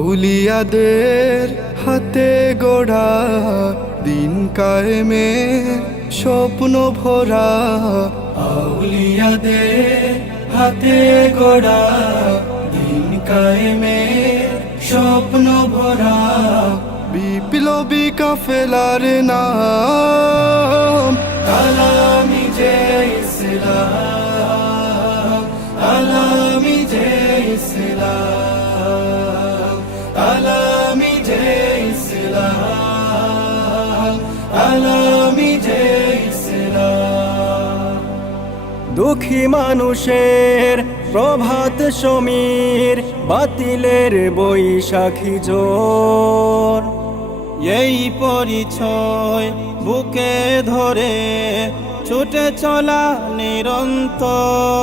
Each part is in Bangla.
আউলিয়াদের হাতে গড়া দিন কায়েমের স্বপ্ন ভরা, আউলিয়াদের হাতে গড়া দিন কায়েমের স্বপ্ন ভরা। বিপ্লবী কাফেলার নাম আলামি যে ইসলাম, আলামি যে ইসলাম, আলামি যে ইসলাম, আলামি যে ইসলাম। দুঃখী মানুষের প্রভাত সমীর, বাতিলের বৈশাখী জোর, এই পরিচয় বুকে ধরে ছুটে চলা নিরন্তর।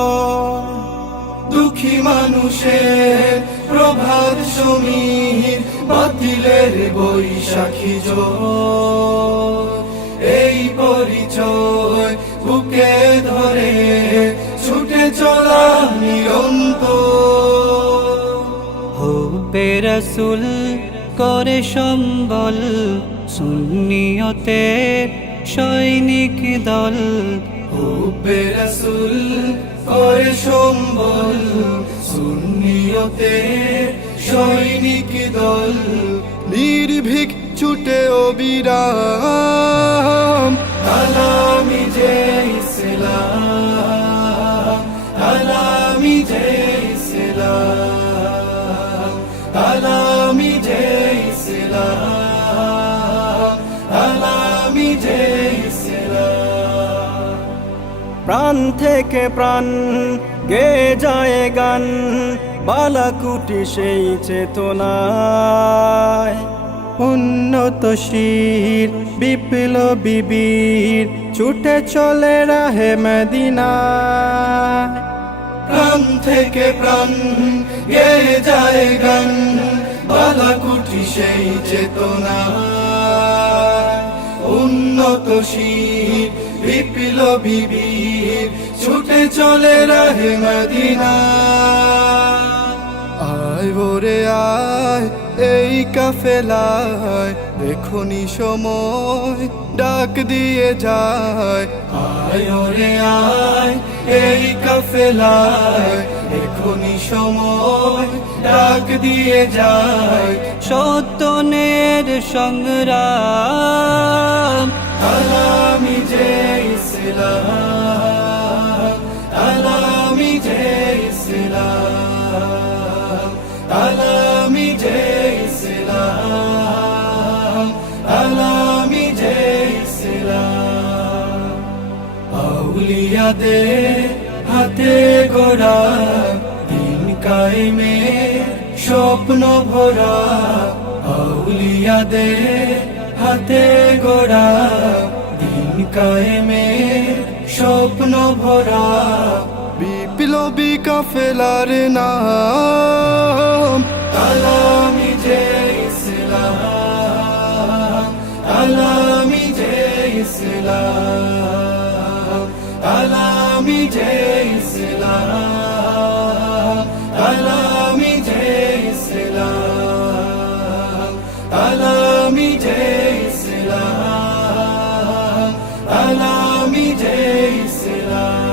দুঃখী মানুষের প্রভাত সমীর, বাতিলের বৈশাখী জোর, এই পরিচয় বুকে ধরে ছুটে চলা নিরন্তর। হুব্বে রাসূল করে সম্বল, সুন্নিয়তের সৈনিক দল। হুব্বে রাসূল করে সম্বল, সুন্নিয়তের সৈনিক দল। নির্ভীক ছুটে অবিরাম আলামি যে ইসলাম, আলামি যে ইসলাম, আলামি যে ইসলাম, আলামি যে ইসলাম। প্রাণ থেকে প্রাণ গে যায় গান, বালাকুটি সেই চেতনায়। উন্নত শির বিপ্লবী বীর, ছুটে চলে রাহে মদিনায়। প্রাণ থেকে প্রাণ গে যায় গান, বালাকুটি সেই চেতনা। উন্নত শির বিপ্লবী বীর, ছুটে চলে রাহে মদিনা। আয় ভোরে আয় এই কাফেলায়, এখনি সময় ডাক দিয়ে যায়। আয় ওরে আয় এই কাফেলায়, এখনি সময় ডাক দিয়ে যায়। সত্যনের সংগ্রাম আলামি যে ইসলাম, আলামি যে ইসলাম, আলামি যে ইসলাম, আলামি যে ইসলাম। আউলিয়াদের হাতে গড়া দিন কায়েমের স্বপ্ন ভরা, আউলিয়াদের হাতে গড়া দিন কায়েমের স্বপ্ন ভরা। বিপ্লবী কাফেলার নাম আলামি যে ইসলাম, আলামি যে ইসলাম, আলামি যে ইসলাম, আলামি যে ইসলাম, আলামি যে ইসলাম, আলামি যে ইসলাম।